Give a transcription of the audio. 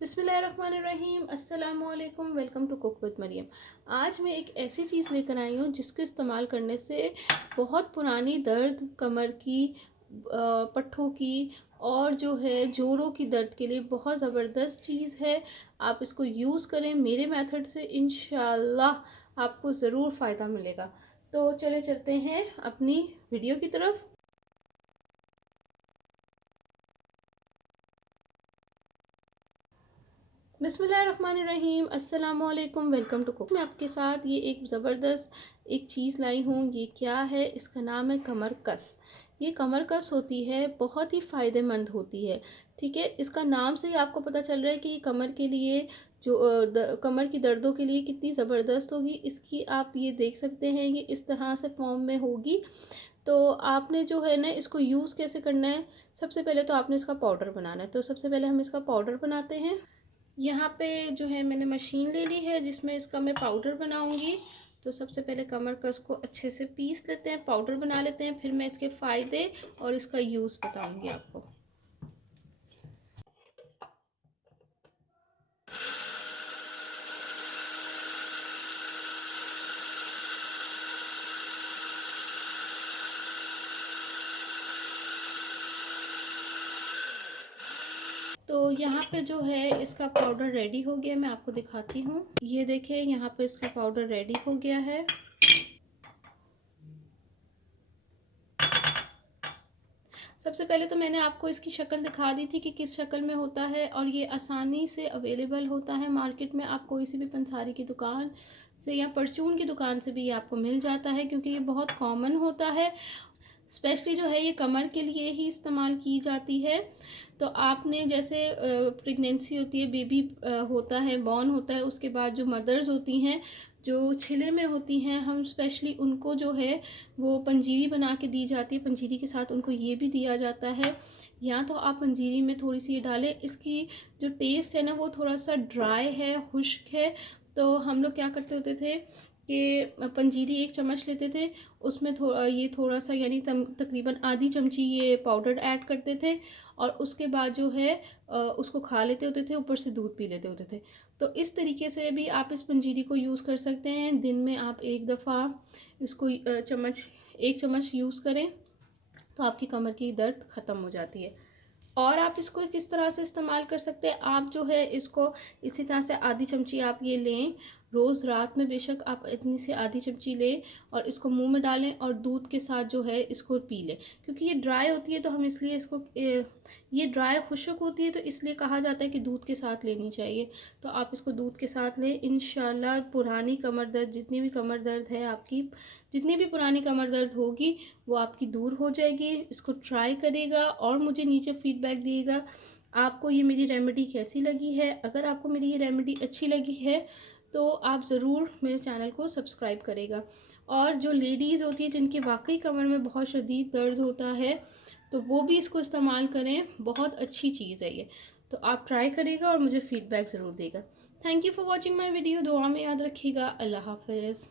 बिस्मिल्लाहिर्रहमानिर्रहीम, अस्सलामुअलैकुम। Welcome to cook with Mariam. आज मैं एक ऐसी चीज़ लेकर आई हूँ जिसको इस्तेमाल करने से बहुत पुरानी दर्द, कमर की, पट्ठों की और जो है जोड़ों की दर्द के लिए बहुत ज़बरदस्त चीज़ है। आप इसको यूज़ करें मेरे मेथड से, इंशाल्लाह आपको ज़रूर फ़ायदा मिलेगा। तो चले चलते हैं अपनी वीडियो की तरफ। बिस्मिल्लाहिर्रहमानिर्रहीम, अस्सलामुअलैकुम। Welcome to cook. मैं आपके साथ ये एक ज़बरदस्त एक चीज़ लाई हूँ। ये क्या है? इसका नाम है कमर कस। ये कमर कस होती है, बहुत ही फ़ायदेमंद होती है। ठीक है, इसका नाम से ही आपको पता चल रहा है कि ये कमर के लिए जो कमर की दर्दों के लिए कितनी ज़बरदस्त होगी। इसकी आप ये देख सकते हैं, ये इस तरह से फॉर्म में होगी। तो आपने जो है ना, इसको यूज़ कैसे करना है? सबसे पहले तो आपने इसका पाउडर बनाना है। तो सबसे पहले हम इसका पाउडर बनाते हैं। यहाँ पे जो है मैंने मशीन ले ली है जिसमें इसका मैं पाउडर बनाऊंगी। तो सबसे पहले कमर कस को अच्छे से पीस लेते हैं, पाउडर बना लेते हैं, फिर मैं इसके फ़ायदे और इसका यूज़ बताऊंगी आपको। तो यहाँ पे जो है इसका पाउडर रेडी हो गया, मैं आपको दिखाती हूँ। ये देखिए, यहाँ पे इसका पाउडर रेडी हो गया है। सबसे पहले तो मैंने आपको इसकी शक्ल दिखा दी थी कि किस शक्ल में होता है, और ये आसानी से अवेलेबल होता है मार्केट में। आप कोई सी भी पंसारी की दुकान से या परचून की दुकान से भी ये आपको मिल जाता है, क्योंकि ये बहुत कॉमन होता है। स्पेशली जो है ये कमर के लिए ही इस्तेमाल की जाती है। तो आपने जैसे प्रेगनेंसी होती है, बेबी होता है, बॉर्न होता है, उसके बाद जो मदर्स होती हैं जो छिले में होती हैं, हम स्पेशली उनको जो है वो पंजीरी बना के दी जाती है। पंजीरी के साथ उनको ये भी दिया जाता है। या तो आप पंजीरी में थोड़ी सी ये डालें। इसकी जो टेस्ट है ना, वो थोड़ा सा ड्राई है, खुश्क है। तो हम लोग क्या करते होते थे कि पंजीरी एक चम्मच लेते थे, उसमें ये थोड़ा सा यानी तकरीबन आधी चमची ये पाउडर ऐड करते थे, और उसके बाद जो है उसको खा लेते होते थे, ऊपर से दूध पी लेते होते थे। तो इस तरीके से भी आप इस पंजीरी को यूज़ कर सकते हैं। दिन में आप एक दफ़ा इसको एक चम्मच यूज़ करें तो आपकी कमर की दर्द ख़त्म हो जाती है। और आप इसको किस तरह से इस्तेमाल कर सकते हैं? आप जो है इसको इसी तरह से आधी चमची आप ये लें, रोज़ रात में बेशक आप इतनी सी आधी चमची लें और इसको मुंह में डालें और दूध के साथ जो है इसको पी लें। क्योंकि ये ड्राई होती है, तो हम इसलिए इसको ये ड्राई खुश्क होती है, तो इसलिए कहा जाता है कि दूध के साथ लेनी चाहिए। तो आप इसको दूध के साथ लें, इंशाल्लाह पुरानी कमर दर्द, जितनी भी कमर दर्द है आपकी, जितनी भी पुरानी कमर दर्द होगी वो आपकी दूर हो जाएगी। इसको ट्राई करिएगा और मुझे नीचे फीडबैक दिएगा आपको ये मेरी रेमेडी कैसी लगी है। अगर आपको मेरी ये रेमेडी अच्छी लगी है तो आप ज़रूर मेरे चैनल को सब्सक्राइब करेगा। और जो लेडीज़ होती है जिनकी वाकई कमर में बहुत शदीद दर्द होता है, तो वो भी इसको इस्तेमाल करें, बहुत अच्छी चीज़ है ये। तो आप ट्राई करिएगा और मुझे फ़ीडबैक ज़रूर देगा। Thank you for watching my video. दुआ में याद रखिएगा। अल्लाह हाफ़िज़।